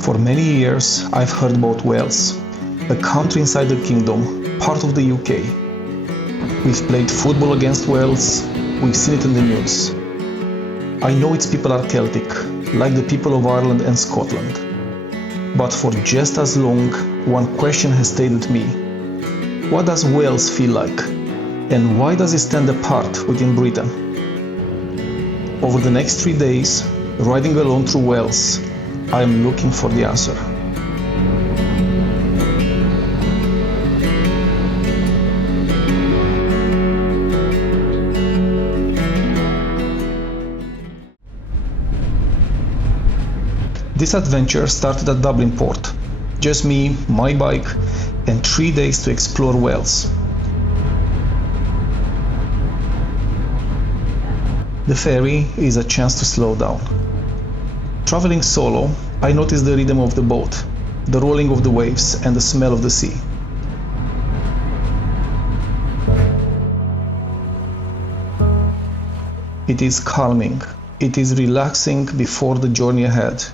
For many years, I've heard about Wales, a country inside the kingdom, part of the UK. We've played football against Wales, we've seen it in the news. I know its people are Celtic, like the people of Ireland and Scotland. But for just as long, one question has stayed with me. What does Wales feel like? And why does it stand apart within Britain? Over the next 3 days, riding alone through Wales, I am looking for the answer. This adventure started at Dublin Port. Just me, my bike, and 3 days to explore Wales. The ferry is a chance to slow down. Traveling solo, I noticed the rhythm of the boat, the rolling of the waves, and the smell of the sea. It is calming, it is relaxing before the journey ahead.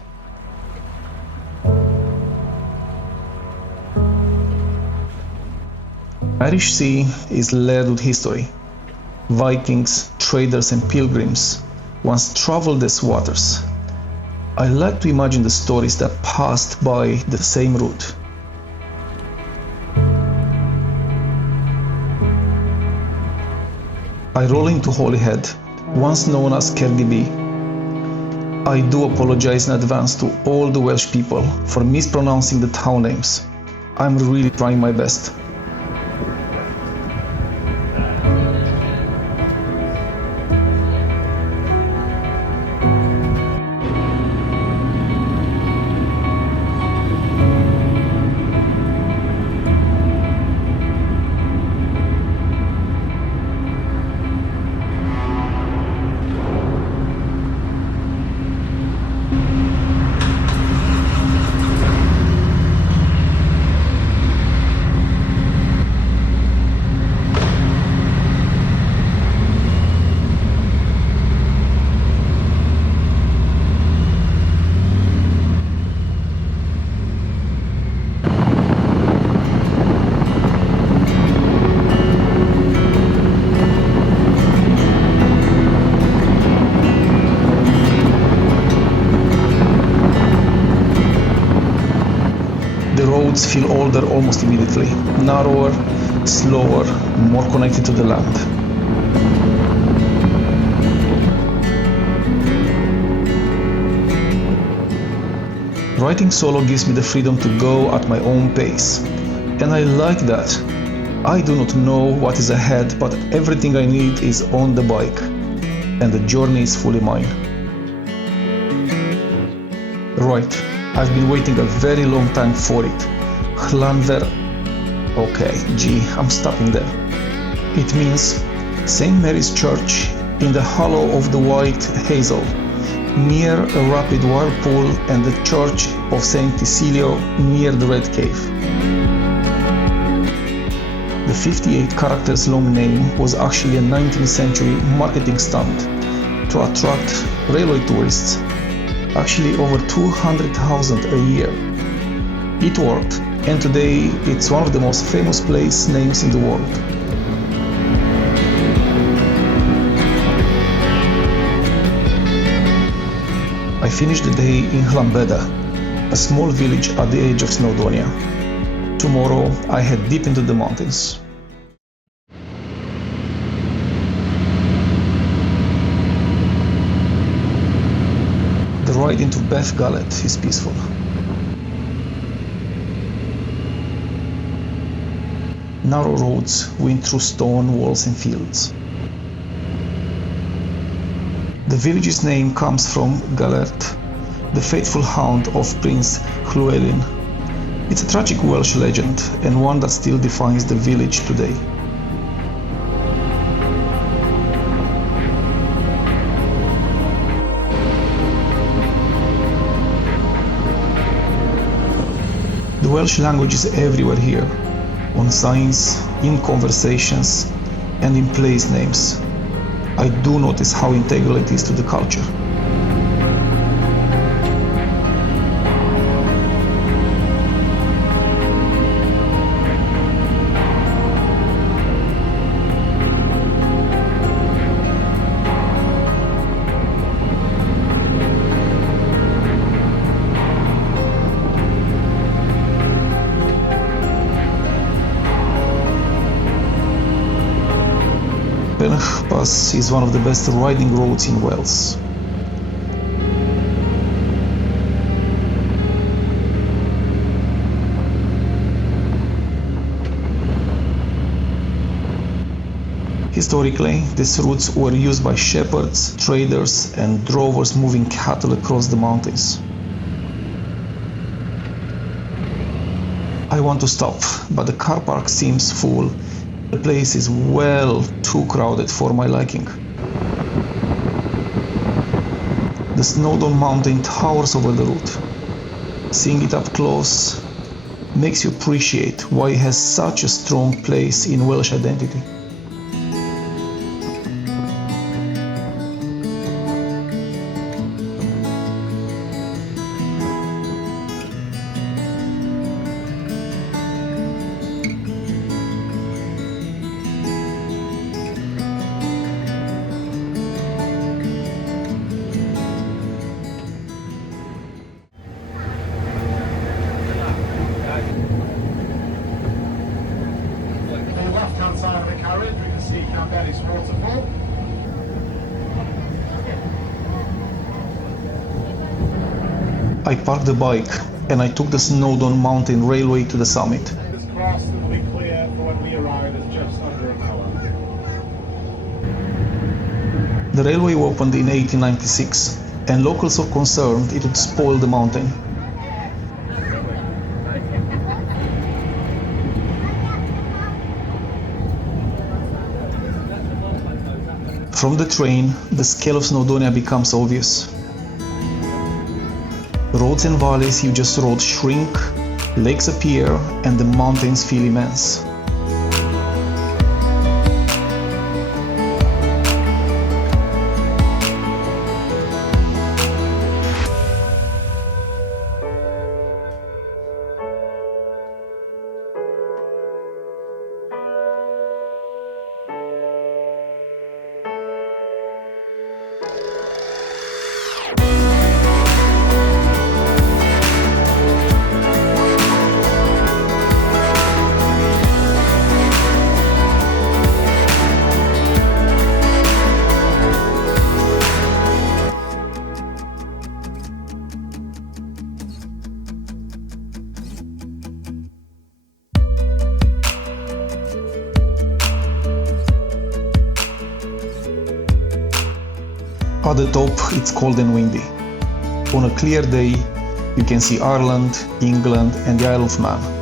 Irish Sea is layered with history. Vikings, traders and pilgrims once traveled these waters. I like to imagine the stories that passed by the same route. I roll into Holyhead, once known as Cardiff. I do apologize in advance to all the Welsh people for mispronouncing the town names. I'm really trying my best. Feel older almost immediately, narrower, slower, more connected to the land. Riding solo gives me the freedom to go at my own pace, and I like that. I do not know what is ahead, but everything I need is on the bike, and the journey is fully mine. Right, I've been waiting a very long time for it. Llanfairpwll. Okay, I'm stopping there. It means St. Mary's Church in the hollow of the White Hazel, near a rapid whirlpool, and the Church of St. Cecilio near the Red Cave. The 58 characters long name was actually a 19th century marketing stunt to attract railway tourists, actually over 200,000 a year. It worked, and today it's one of the most famous place names in the world. I finished the day in Lllanbedr, a small village at the edge of Snowdonia. Tomorrow I head deep into the mountains. The ride into Beddgelert is peaceful. Narrow roads wind through stone walls and fields. The village's name comes from Beddgelert, the faithful hound of Prince Llywelyn. It's a tragic Welsh legend and one that still defines the village today. The Welsh language is everywhere here, on signs, in conversations, and in place names. I do notice how integral it is to the culture. us is one of the best riding roads in Wales. Historically, these routes were used by shepherds, traders, and drovers moving cattle across the mountains. I want to stop, but the car park seems full. The place is well too crowded for my liking. The Snowdon mountain towers over the route. Seeing it up close makes you appreciate why it has such a strong place in Welsh identity. Side of the carriage, we can see Llambedr's waterfall. I parked the bike and I took the Snowdon mountain railway to the summit. This cross will be clear for when we arrive is just under an hour. The railway opened in 1896 and locals were concerned it would spoil the mountain. From the train, the scale of Snowdonia becomes obvious. Roads and valleys you just rode shrink, lakes appear, and the mountains feel immense. At the top, it's cold and windy. On a clear day, you can see Ireland, England, and the Isle of Man.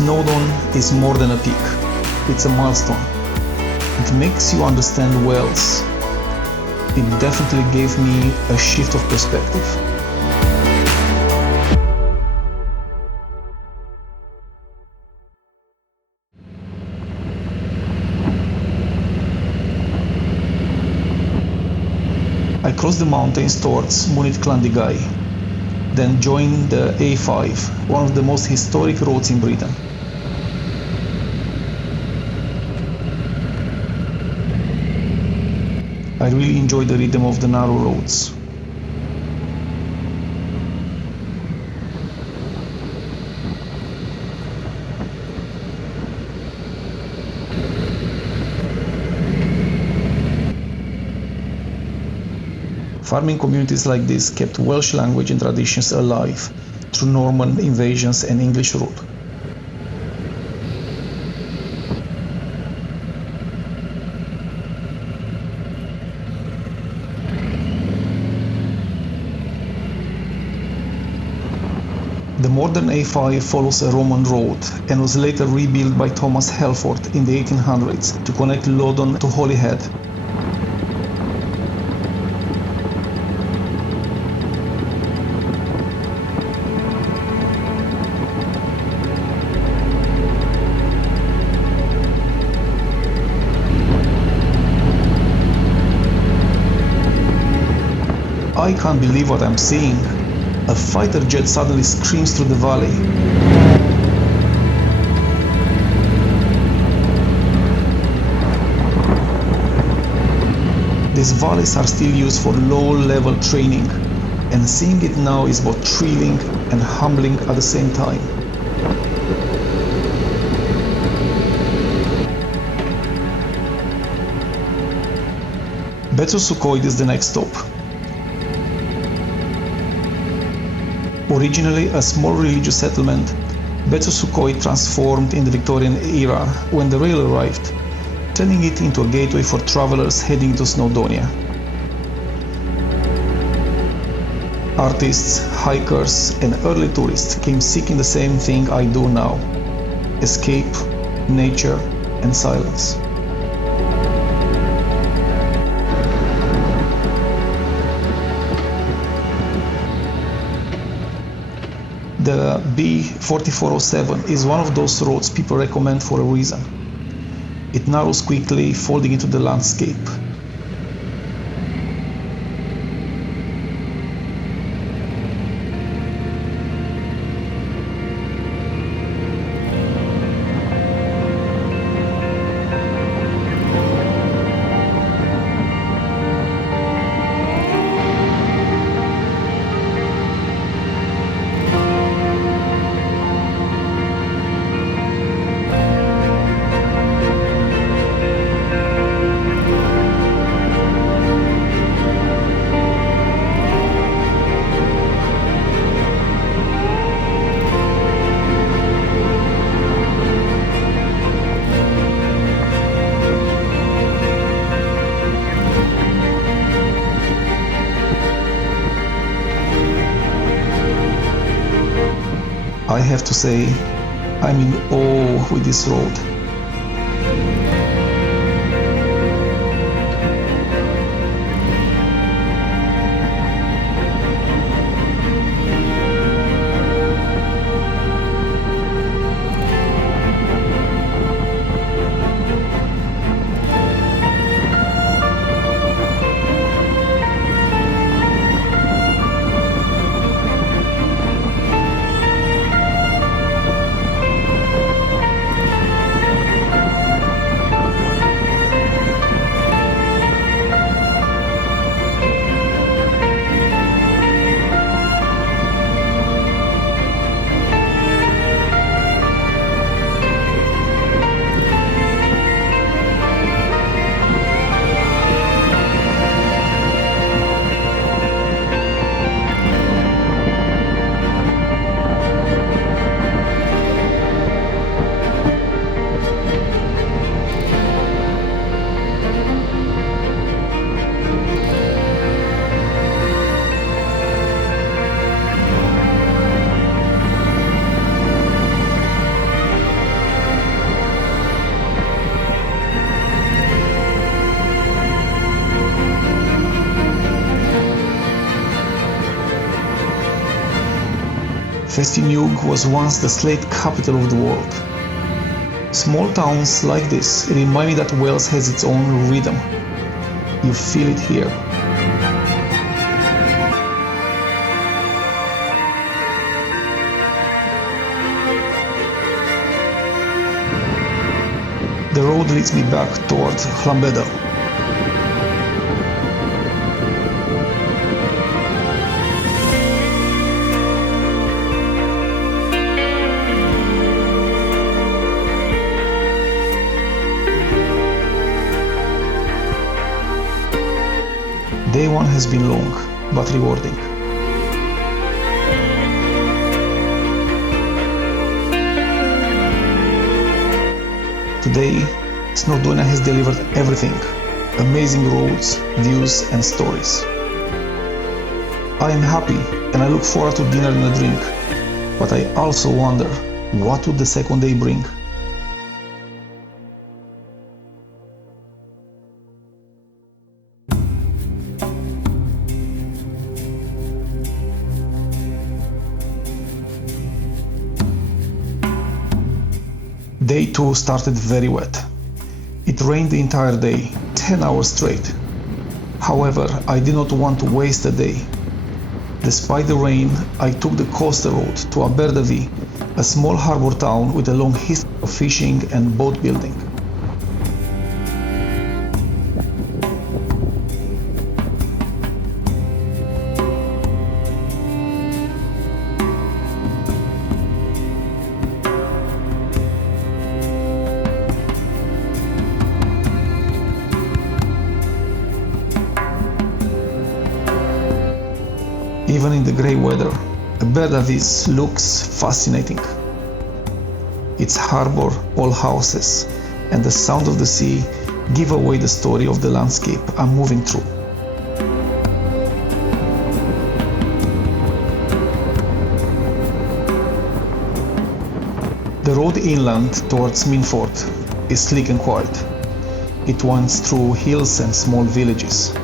Snowdon is more than a peak, it's a milestone. It makes you understand Wales. It definitely gave me a shift of perspective. I crossed the mountains towards Clondigai, then joined the A5, one of the most historic roads in Britain. I really enjoy the rhythm of the narrow roads. Farming communities like this kept Welsh language and traditions alive through Norman invasions and English rule. The modern A5 follows a Roman road and was later rebuilt by Thomas Helford in the 1800s to connect Snowdon to Holyhead. I can't believe what I'm seeing. A fighter jet suddenly screams through the valley. These valleys are still used for low-level training, and seeing it now is both thrilling and humbling at the same time. Betws-y-Coed is the next stop. Originally a small religious settlement, Betws-y-Coed transformed in the Victorian era when the rail arrived, turning it into a gateway for travelers heading to Snowdonia. Artists, hikers, and early tourists came seeking the same thing I do now: escape, nature, and silence. The B4407 is one of those roads people recommend for a reason. It narrows quickly, folding into the landscape. I have to say, I'm in awe with this road. Ffynnon was once the slate capital of the world. Small towns like this remind me that Wales has its own rhythm. You feel it here. The road leads me back towards Lllanbedr. Day one has been long, but rewarding. Today, Snowdonia has delivered everything: amazing roads, views and stories. I am happy and I look forward to dinner and a drink, but I also wonder, what would the second day bring? Day 2 started very wet. It rained the entire day, 10 hours straight. However, I did not want to waste a day. Despite the rain, I took the coastal road to Aberdyfi, a small harbour town with a long history of fishing and boat building. Even in the grey weather, Aberdyfi looks fascinating. Its harbour, old houses, and the sound of the sea give away the story of the landscape I'm moving through. The road inland towards Minford is sleek and quiet. It winds through hills and small villages.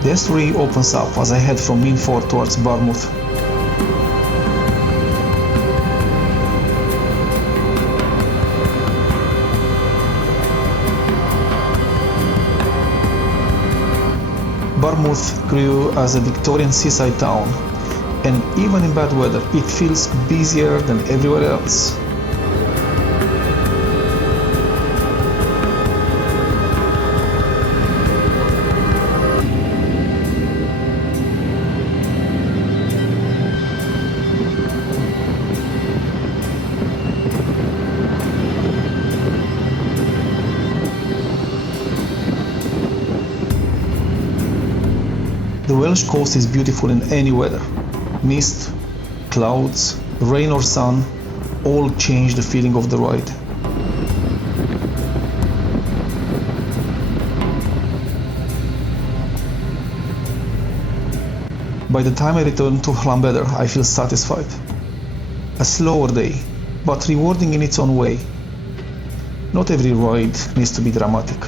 The estuary opens up as I head from Minford towards Barmouth. Barmouth grew as a Victorian seaside town, and even in bad weather it feels busier than everywhere else. The Welsh coast is beautiful in any weather. Mist, clouds, rain or sun, all change the feeling of the ride. By the time I return to Llanbedr, I feel satisfied. A slower day, but rewarding in its own way. Not every ride needs to be dramatic.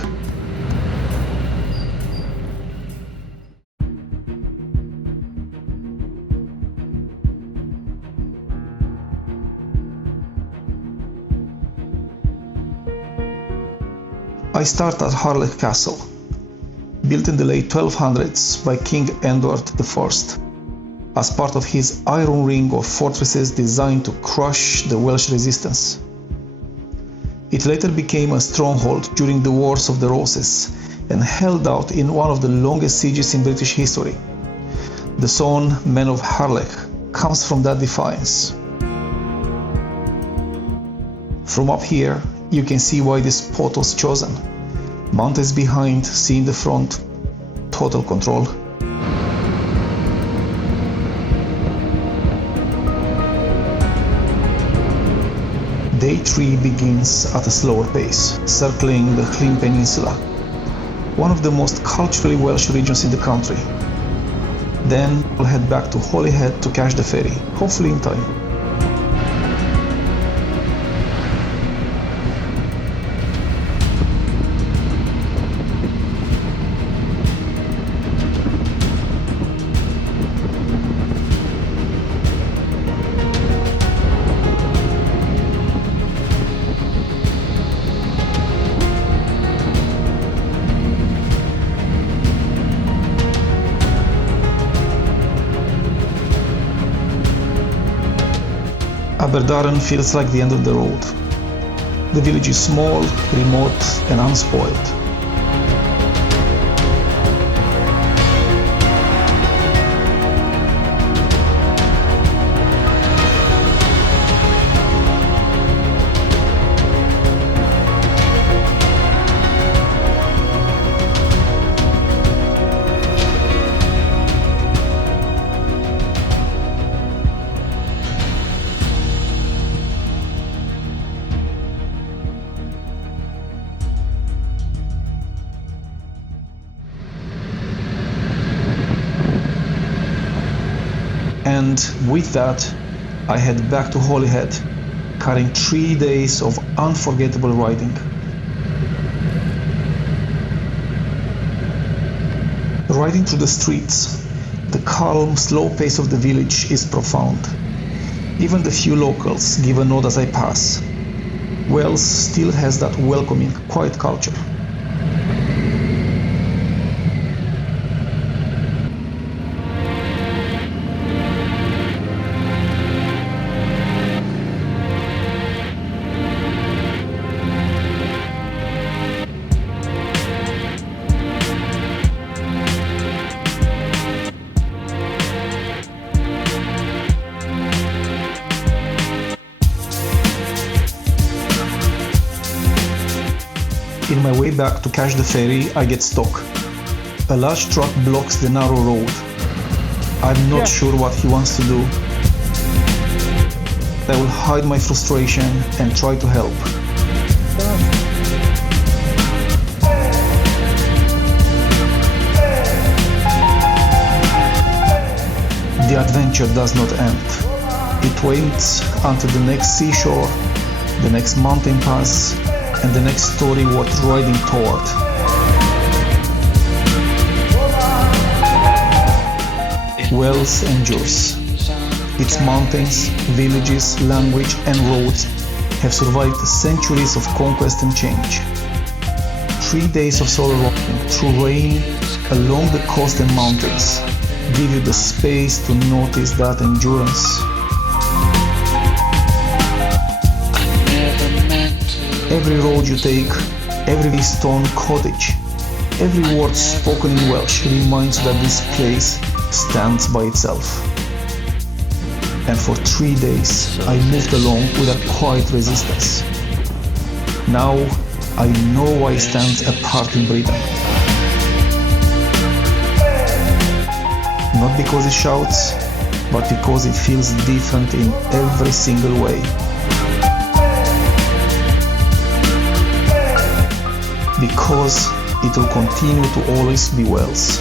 I start at Harlech Castle, built in the late 1200s by King Edward I, as part of his iron ring of fortresses designed to crush the Welsh resistance. It later became a stronghold during the Wars of the Roses and held out in one of the longest sieges in British history. The song Men of Harlech comes from that defiance. From up here, you can see why this spot was chosen. Mountains behind, sea in the front, total control. Day 3 begins at a slower pace, circling the Llŷn Peninsula, one of the most culturally Welsh regions in the country. Then we'll head back to Holyhead to catch the ferry, hopefully in time. Aberdaron feels like the end of the road. The village is small, remote, and unspoiled. And with that, I head back to Holyhead, carrying 3 days of unforgettable riding. Riding through the streets, the calm, slow pace of the village is profound. Even the few locals give a nod as I pass. Wales still has that welcoming, quiet culture. In my way back to catch the ferry, I get stuck. A large truck blocks the narrow road. I'm not sure what he wants to do. I will hide my frustration and try to help. The adventure does not end. It waits until the next seashore, the next mountain pass, and the next story worth riding toward. Wales endures. Its mountains, villages, language, and roads have survived centuries of conquest and change. 3 days of solo riding through rain along the coast and mountains give you the space to notice that endurance. Every road you take, every stone cottage, every word spoken in Welsh reminds you that this place stands by itself. And for 3 days, I moved along with a quiet resistance. Now, I know why it stands apart in Britain. Not because it shouts, but because it feels different in every single way. Because it will continue to always be Wales.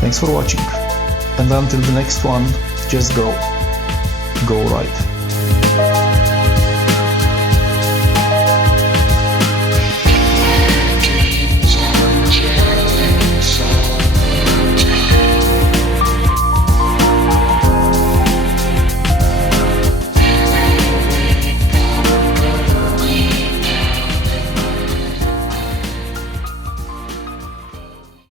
Thanks for watching, and until the next one, just go right.